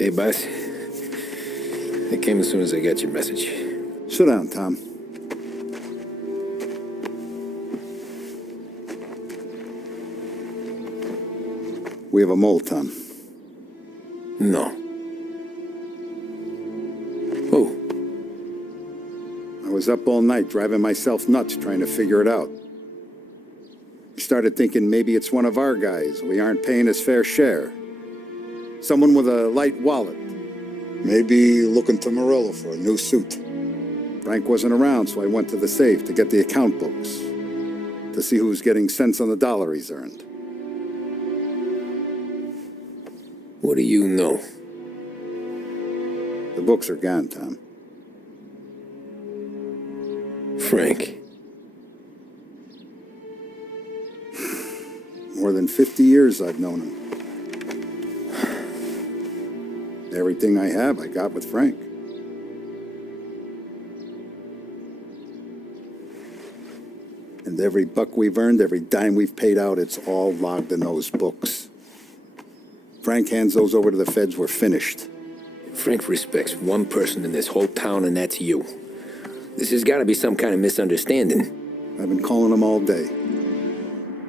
Hey, boss. I came as soon as I got your message. Sit down, Tom. We have a mole, Tom. No. Who? I was up all night driving myself nuts trying to figure it out. I started thinking maybe it's one of our guys. We aren't paying his fair share. Someone with a light wallet. Maybe looking to Morello for a new suit. Frank wasn't around, so I went to the safe to get the account books. To see who's getting cents on the dollar he's earned. What do you know? The books are gone, Tom. Frank. More than 50 years I've known him. Everything I have, I got with Frank. And every buck we've earned, every dime we've paid out, it's all logged in those books. Frank hands those over to the feds, we're finished. Frank respects one person in this whole town, and that's you. This has got to be some kind of misunderstanding. I've been calling him all day.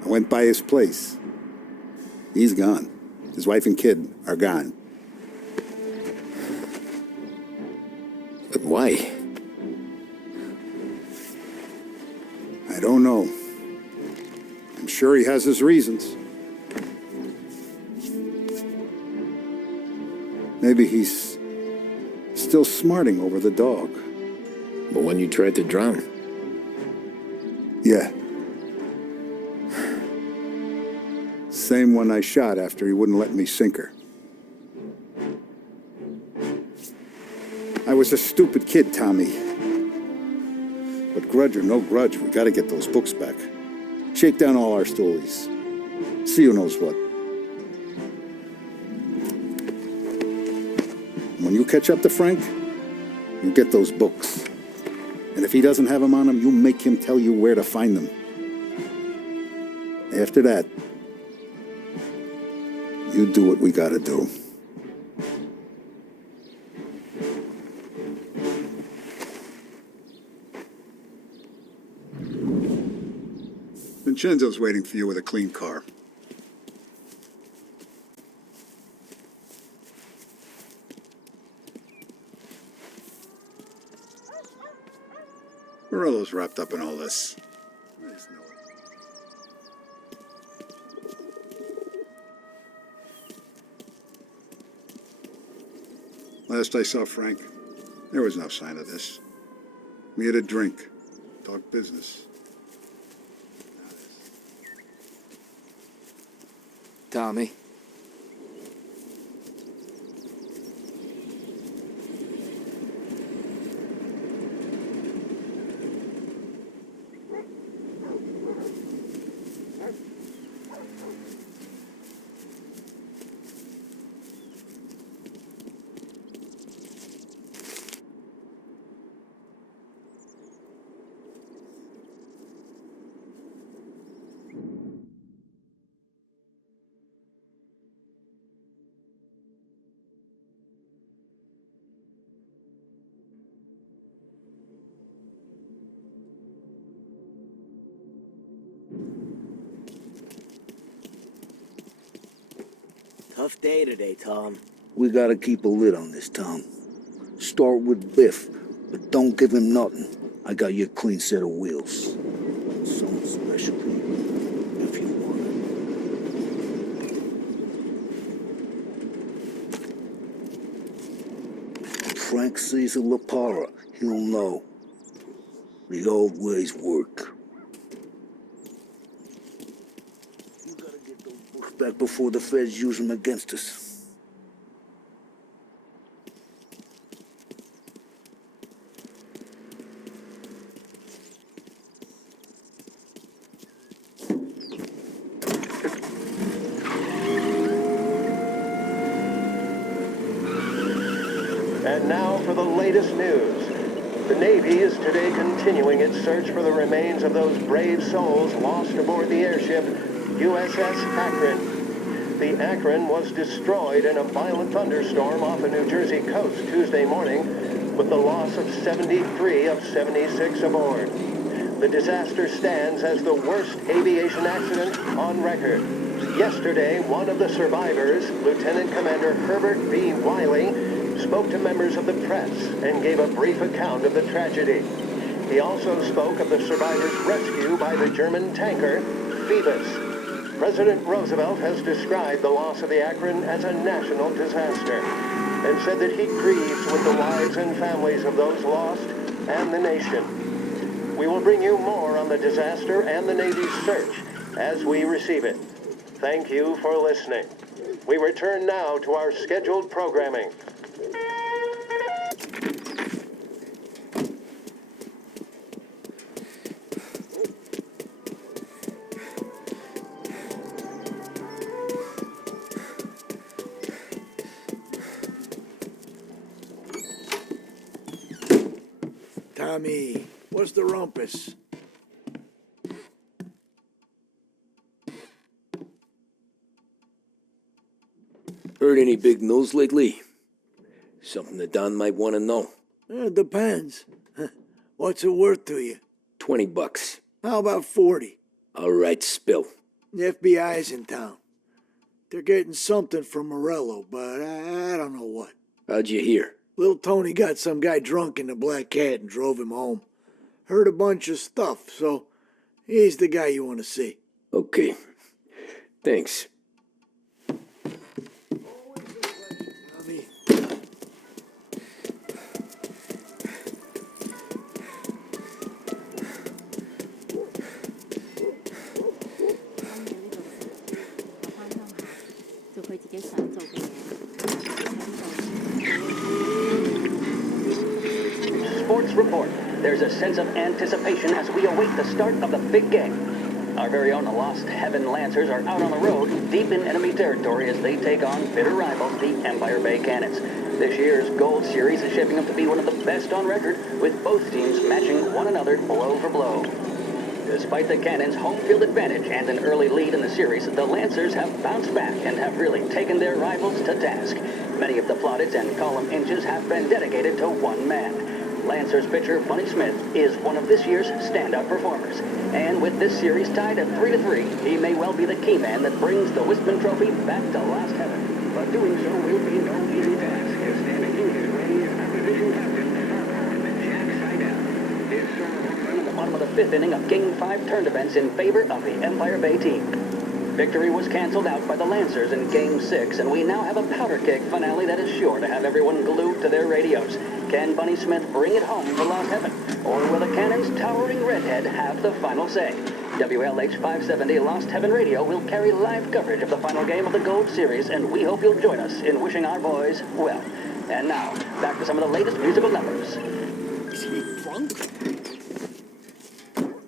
I went by his place. He's gone. His wife and kid are gone. But why? I don't know. I'm sure he has his reasons. Maybe he's still smarting over the dog. But when you tried to drown? Yeah. Same one I shot after he wouldn't let me sink her. I was a stupid kid, Tommy. But grudge or no grudge, we gotta get those books back. Shake down all our stories. See who knows what. When you catch up to Frank, you get those books. And if he doesn't have them on him, you make him tell you where to find them. After that, you do what we gotta do. Vincenzo's waiting for you with a clean car. Morello's wrapped up in all this. I just know it. Last I saw Frank, there was no sign of this. We had a drink, talk business. Tommy. Tough day today, Tom. We gotta keep a lid on this, Tom. Start with Biff, but don't give him nothing. I got you a clean set of wheels. Some specialty, if you want it. Frank sees a La Parra, he'll know. The old ways work. Back before the feds use them against us. And now for the latest news. The Navy is today continuing its search for the remains of those brave souls lost aboard the airship USS Akron. the Akron was destroyed in a violent thunderstorm off the New Jersey coast Tuesday morning, with the loss of 73 of 76 aboard. The disaster stands as the worst aviation accident on record. Yesterday, one of the survivors, Lieutenant Commander Herbert B. Wiley, spoke to members of the press and gave a brief account of the tragedy. He also spoke of the survivors' rescue by the German tanker, Phoebus. President Roosevelt has described the loss of the Akron as a national disaster and said that he grieves with the lives and families of those lost and the nation. We will bring you more on the disaster and the Navy's search as we receive it. Thank you for listening. We return now to our scheduled programming. Tommy, what's the rumpus? Heard any big news lately? Something the Don might want to know. It depends. What's it worth to you? $20. How about 40? All right, spill. The FBI's in town. They're getting something from Morello, but I don't know what. How'd you hear? Little Tony got some guy drunk in the Black Cat and drove him home. Heard a bunch of stuff, so he's the guy you want to see. Okay. Thanks. Tommy. Sports report. There's a sense of anticipation as we await the start of the big game. Our very own Lost Heaven Lancers are out on the road, deep in enemy territory as they take on bitter rivals, the Empire Bay Cannons. This year's Gold Series is shaping up to be one of the best on record, with both teams matching one another blow for blow. Despite the Cannons' home field advantage and an early lead in the series, the Lancers have bounced back and have really taken their rivals to task. Many of the plaudits and column inches have been dedicated to one man. Lancers pitcher Bunny Smith is one of this year's standout performers. And with this series tied at 3-3, he may well be the key man that brings the Wistman Trophy back to Lost Heaven. But doing so will be no easy task, as standing to his right is opposition captain Jack Seidel. His strong run at the bottom of the fifth inning of Game 5 turned events in favor of the Empire Bay team. Victory was canceled out by the Lancers in Game 6, and we now have a powder keg finale that is sure to have everyone glued to their radios. Can Bunny Smith bring it home for Lost Heaven? Or will the Cannon's towering redhead have the final say? WLH 570 Lost Heaven Radio will carry live coverage of the final game of the Gold Series, and we hope you'll join us in wishing our boys well. And now, back to some of the latest musical numbers. Is he drunk?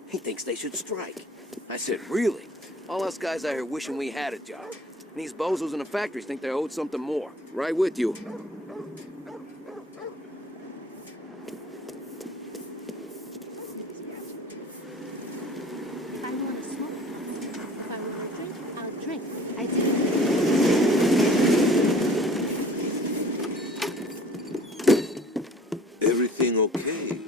He thinks they should strike. I said, really? All us guys out here wishing we had a job. And these bozos in the factories think they're owed something more. Right with you. I did. Everything okay?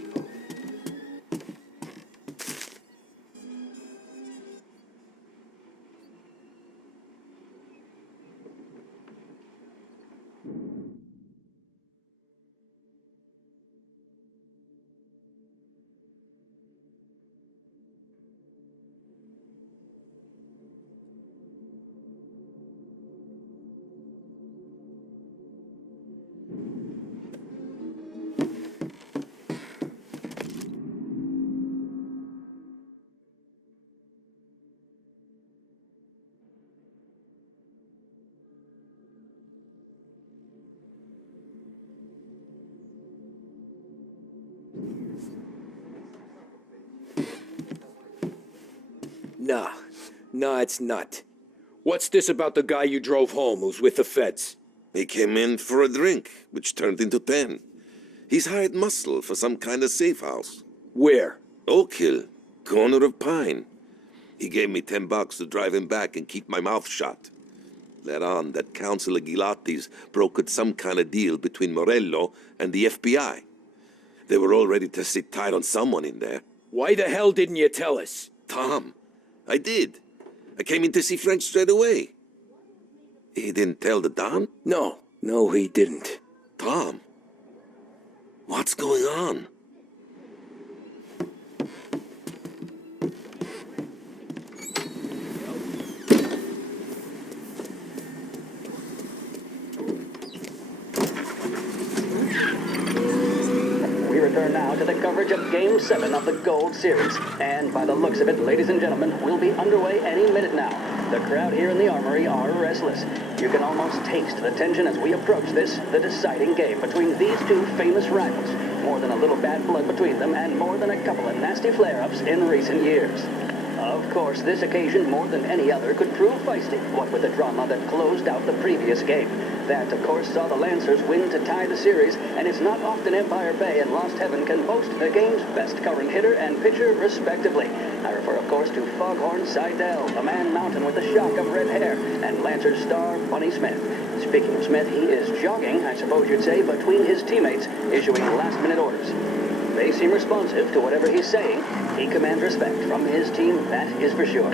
Nah, it's not. What's this about the guy you drove home who's with the feds? He came in for a drink, which turned into 10. He's hired muscle for some kind of safe house. Where? Oak Hill, corner of Pine. He gave me $10 to drive him back and keep my mouth shut. let on that Councilor Gilatti's brokered some kind of deal between Morello and the FBI. They were all ready to sit tight on someone in there. Why the hell didn't you tell us? Tom, I did. I came in to see Frank straight away. He didn't tell the Don? No, he didn't. Tom, what's going on? We return now to the coverage of Game 7 of the Gold Series. And by the looks of it, ladies and gentlemen, we'll be underway any minute now. The crowd here in the Armory are restless. You can almost taste the tension as we approach this, the deciding game between these two famous rivals. More than a little bad blood between them, and more than a couple of nasty flare-ups in recent years. Of course, this occasion, more than any other, could prove feisty, what with the drama that closed out the previous game. That, of course, saw the Lancers win to tie the series, and it's not often Empire Bay and Lost Heaven can boast the game's best current hitter and pitcher, respectively. I refer, of course, to Foghorn Seidel, a man mountain with a shock of red hair, and Lancers star Bunny Smith. Speaking of Smith, he is jogging, I suppose you'd say, between his teammates, issuing last-minute orders. They seem responsive to whatever he's saying. He commands respect from his team, that is for sure.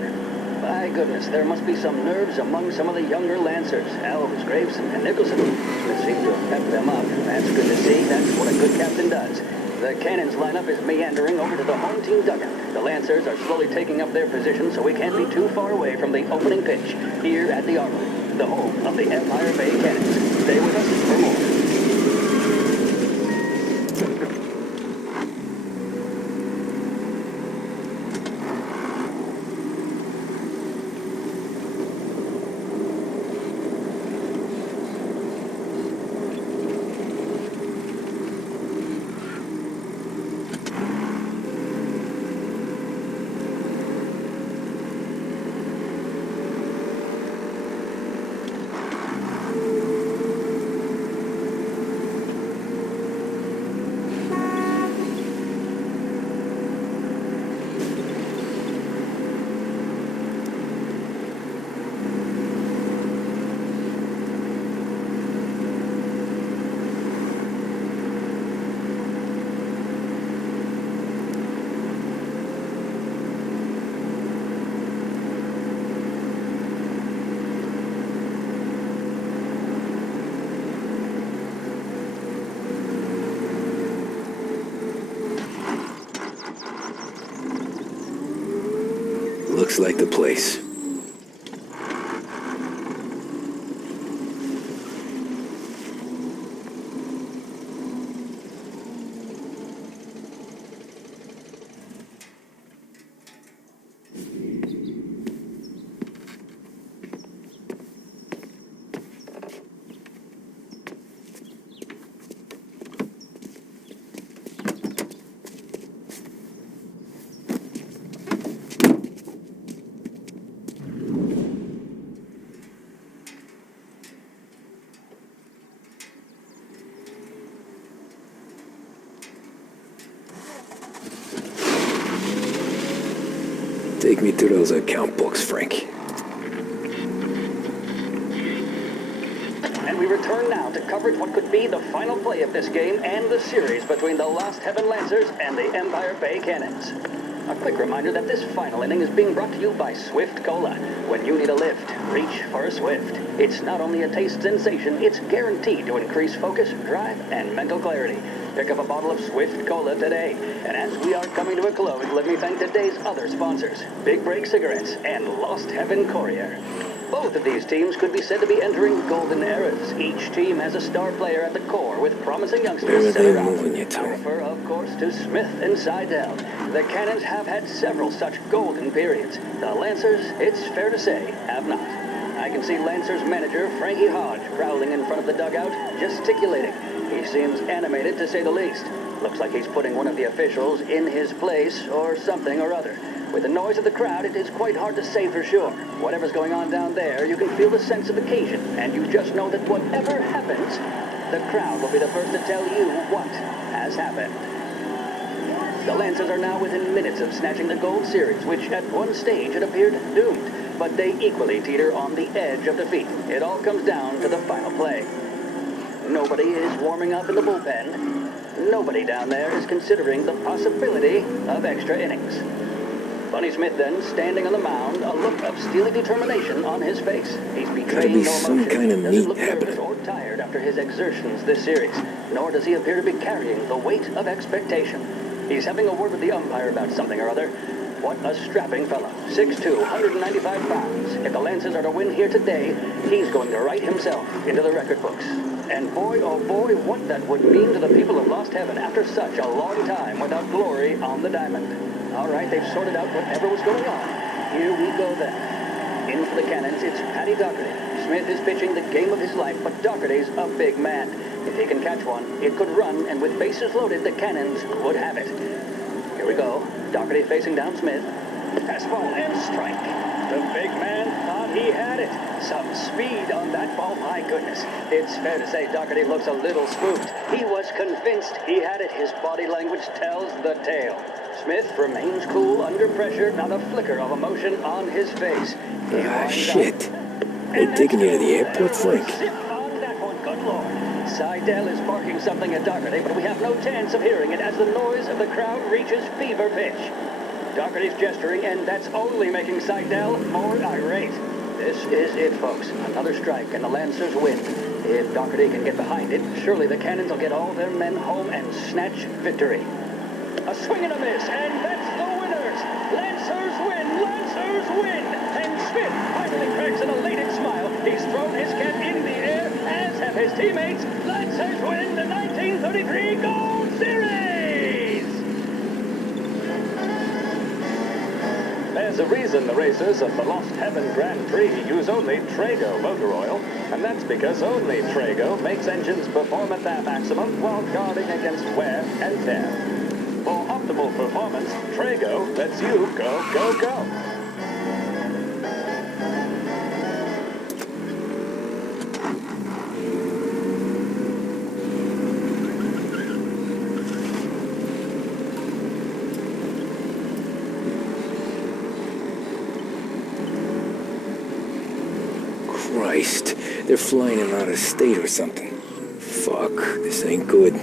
By goodness, there must be some nerves among some of the younger Lancers. Elves, Graves, and Nicholson. Smith seems to have pepped them up. That's good to see. That's what a good captain does. The Cannons lineup is meandering over to the home team dugout. The Lancers are slowly taking up their position, so we can't be too far away from the opening pitch here at the Armory, the home of the Empire Bay Cannons. Stay with us for more. Looks like the place. Take me to those account books, Frank. And we return now to coverage what could be the final play of this game and the series between the Lost Heaven Lancers and the Empire Bay Cannons. A quick reminder that this final inning is being brought to you by Swift Cola. When you need a lift, reach for a Swift. It's not only a taste sensation, it's guaranteed to increase focus, drive, and mental clarity. Pick up a bottle of Swift Cola today. And as we are coming to a close, let me thank today's other sponsors, Big Break Cigarettes and Lost Heaven Courier. Both of these teams could be said to be entering golden eras. Each team has a star player at the core with promising youngsters Where are set they around. moving you to? I refer, of course, to Smith and Seidel. The Cannons have had several such golden periods. The Lancers, it's fair to say, have not. I can see Lancers manager Frankie Hodge prowling in front of the dugout, gesticulating. He seems animated, to say the least. Looks like he's putting one of the officials in his place, or something or other. With the noise of the crowd, it is quite hard to say for sure. Whatever's going on down there, you can feel the sense of occasion, and you just know that whatever happens, the crowd will be the first to tell you what has happened. The Lancers are now within minutes of snatching the Gold Series, which at one stage had appeared doomed. But they equally teeter on the edge of defeat. It all comes down to the final play. Nobody is warming up in the bullpen. Nobody down there is considering the possibility of extra innings. Bunny Smith then, standing on the mound, a look of steely determination on his face. He's betraying be no some emotion. kind of Doesn't meat look nervous happening. or tired after his exertions this series, nor does he appear to be carrying the weight of expectation. He's having a word with the umpire about something or other. What a strapping fellow. 6'2", 195 pounds. If the Lancers are to win here today, he's going to write himself into the record books. And boy, oh boy, what that would mean to the people of Lost Heaven after such a long time without glory on the diamond. All right, they've sorted out whatever was going on. Here we go then. In for the Cannons, it's Paddy Doherty. Smith is pitching the game of his life, but Doherty's a big man. If he can catch one, it could run, and with bases loaded, the Cannons would have it. Here we go. Doherty facing down Smith. Fastball and strike. The big man thought he had it. Some speed on that ball, my goodness. It's fair to say Doherty looks a little spooked. He was convinced he had it. His body language tells the tale. Smith remains cool under pressure, not a flicker of emotion on his face. Ah, shit. They're taking you to the airport, Frank. Zip on that one, good lord. Seidel is barking something at Doherty, but we have no chance of hearing it as the noise of the crowd reaches fever pitch. Doherty's gesturing, and that's only making Seidel more irate. This is it, folks. Another strike, and the Lancers win. If Doherty can get behind it, surely the Cannons will get all their men home and snatch victory. A swing and a miss, and that's the winners! Lancers win! Lancers win! And Smith finally cracks an elated smile. He's thrown his cap in the air, as have his teammates. Lancers win the 1933 Gold Series! There's a reason the racers of the Lost Heaven Grand Prix use only Trago motor oil, and that's because only Trago makes engines perform at their maximum while guarding against wear and tear. For optimal performance, Trago lets you go, go, go. Christ, they're flying him out of state or something. Fuck, this ain't good.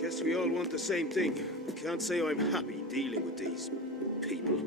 Guess we all want the same thing. Can't say I'm happy dealing with these people.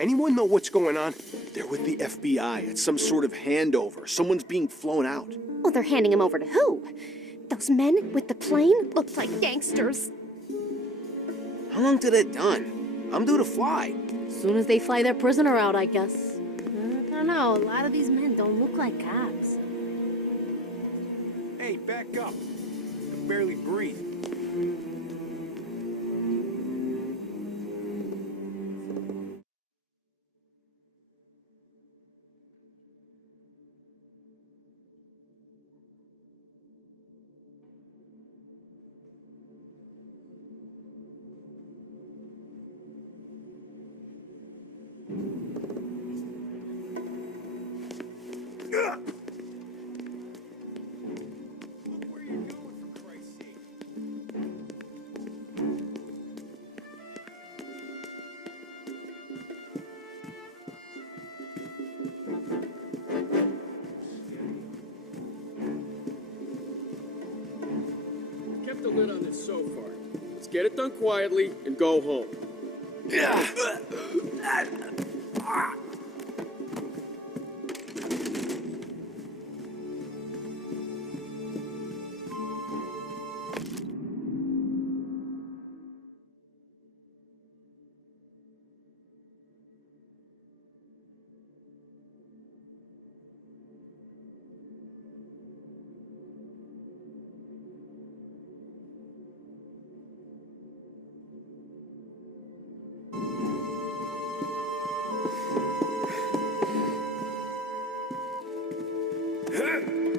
Anyone know what's going on? They're with the FBI. It's some sort of handover. Someone's being flown out. Oh, they're handing him over to who? Those men with the plane looked like gangsters. How long till they're done? I'm due to fly. Soon as they fly their prisoner out, I guess. I don't know, a lot of these men don't look like cops. Hey, back up. I can barely breathe. Kept the lid on this so far. Let's get it done quietly and go home.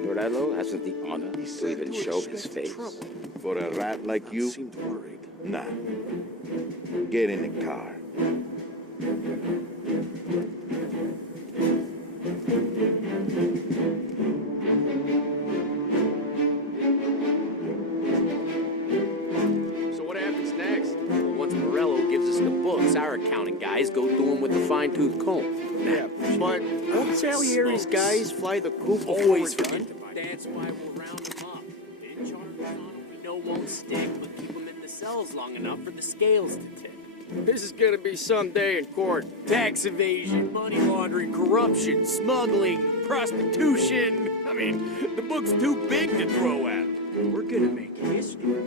Morello hasn't the honor to even show his face. For a rat like you? Seemed worried. Nah. Get in the car. So what happens next? Well, once Morello gives us the books, our accounting guys go through them with a fine-tooth comb. Yeah, but don't Salieri's guys fly the coop before Always we're forget done? about it. That's why we'll round them up. Big charges on them we know won't stick, but keep them in the cells long enough for the scales to tip. This is gonna be some day in court. Tax evasion, money laundering, corruption, smuggling, prostitution. I mean, the book's too big to throw at 'em. We're gonna make history.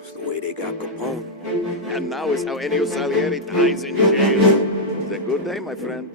It's the way they got Capone. And now is how Ennio Salieri dies in jail. It's a good day, my friend.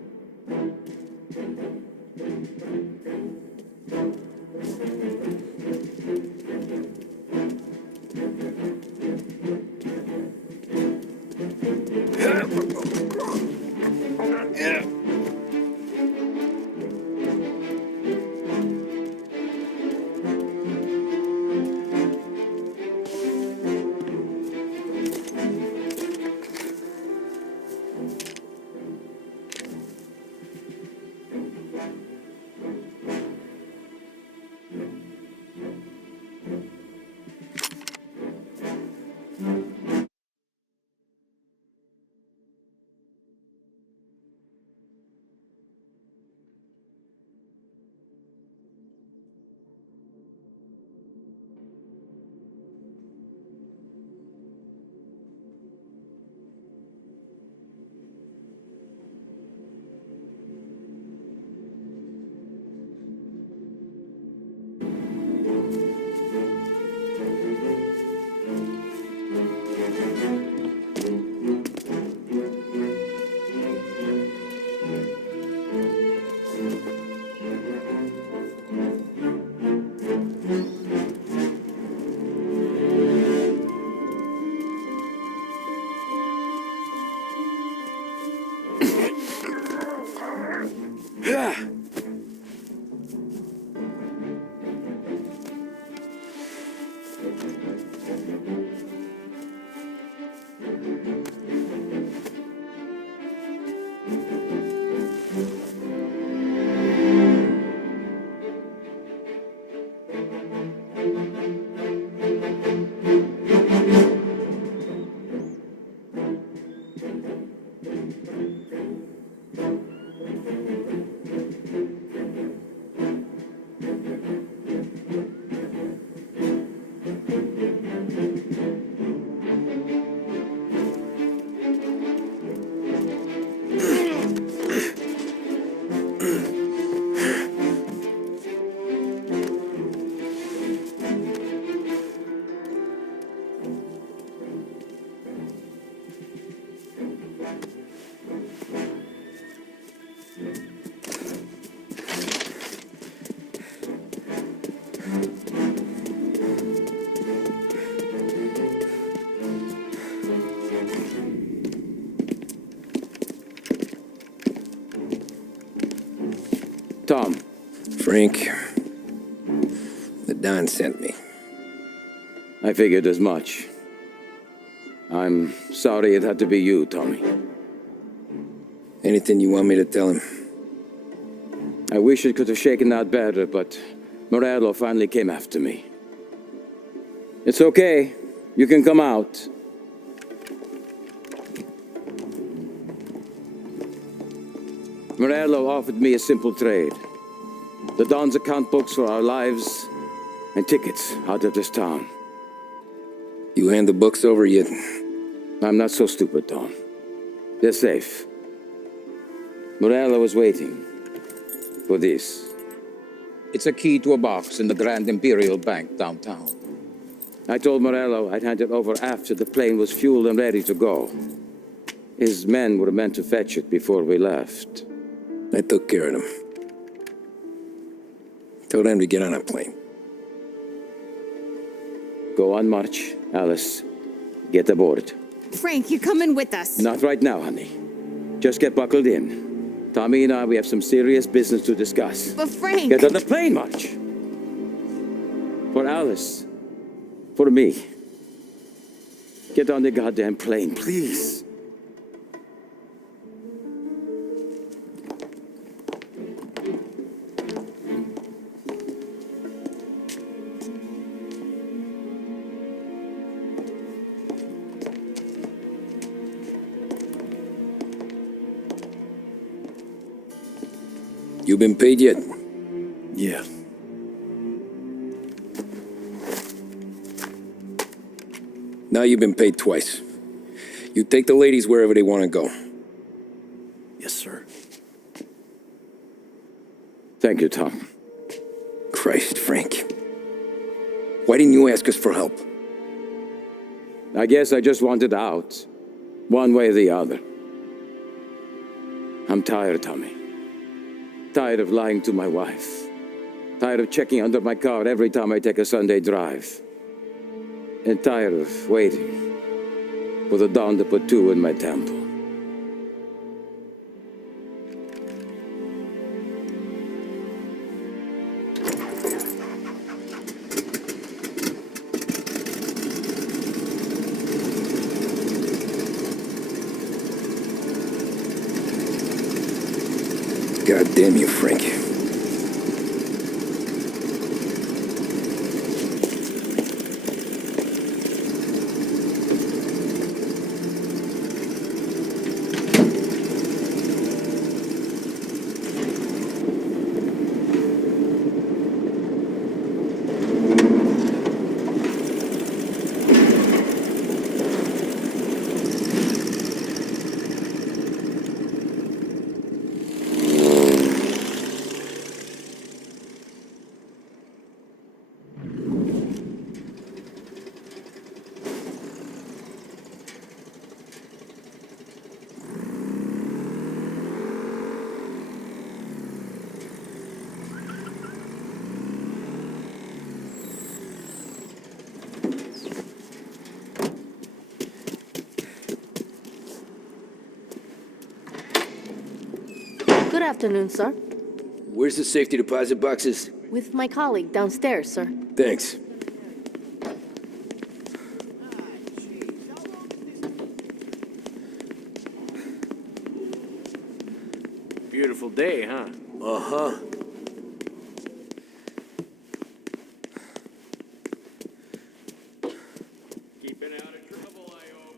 Tom. Frank, the Don sent me. I figured as much. I'm sorry it had to be you, Tommy. Anything you want me to tell him? I wish it could have shaken out better, but Morello finally came after me. It's okay. You can come out. Morello offered me a simple trade. The Don's account books for our lives and tickets out of this town. You hand the books over yet? I'm not so stupid, Tom. They're safe. Morello was waiting for this. It's a key to a box in the Grand Imperial Bank downtown. I told Morello I'd hand it over after the plane was fueled and ready to go. His men were meant to fetch it before we left. I took care of them. Told them to get on a plane. Go on, March. Alice, get aboard. Frank, you're coming with us. Not right now, honey. Just get buckled in. Tommy and I, we have some serious business to discuss. But Frank... Get on the plane, March. For Alice. For me. Get on the goddamn plane, please. You been paid yet? Yeah. Now you've been paid twice. You take the ladies wherever they want to go. Yes, sir. Thank you, Tom. Christ, Frank. Why didn't you ask us for help? I guess I just wanted out. One way or the other. I'm tired, Tommy. Tired of lying to my wife. Tired of checking under my car every time I take a Sunday drive. And tired of waiting for the dawn to put two in my temple. God damn you, Frank. Good afternoon, sir. Where's the safety deposit boxes? With my colleague downstairs, sir. Thanks. Beautiful day, huh? Uh-huh. Keeping out of trouble, I hope.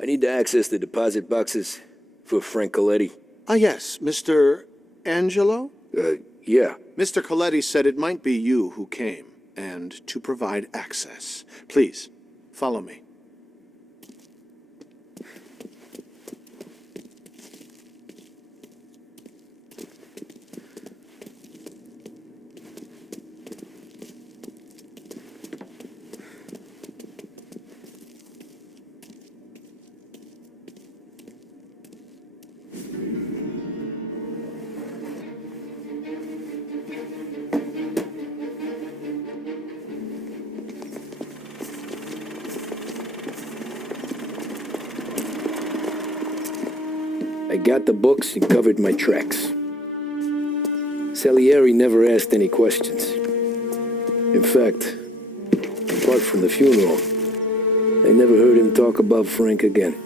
I need to access the deposit boxes for Frank Coletti. Ah, yes, Mr. Angelo? Yeah. Mr. Coletti said it might be you who came. and to provide access. Please, follow me. I got the books and covered my tracks. Salieri never asked any questions. In fact, apart from the funeral, I never heard him talk about Frank again.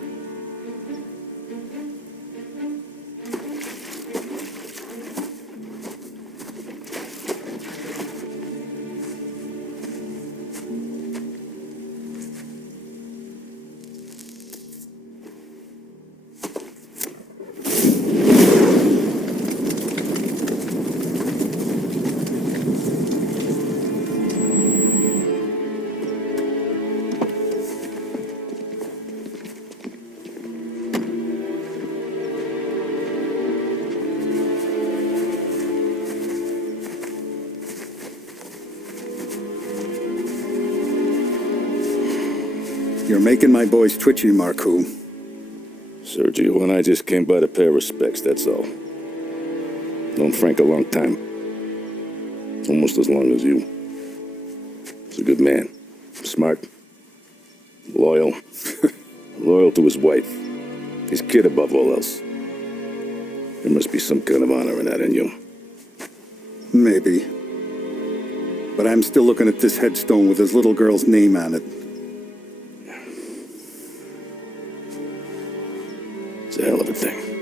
You're making my boys twitchy, Marku. Sergio and I just came by to pay our respects, that's all. Known Frank a long time. Almost as long as you. He's a good man. Smart. Loyal. Loyal to his wife. His kid above all else. There must be some kind of honor in that in you. Maybe. But I'm still looking at this headstone with his little girl's name on it. It's a hell of a thing.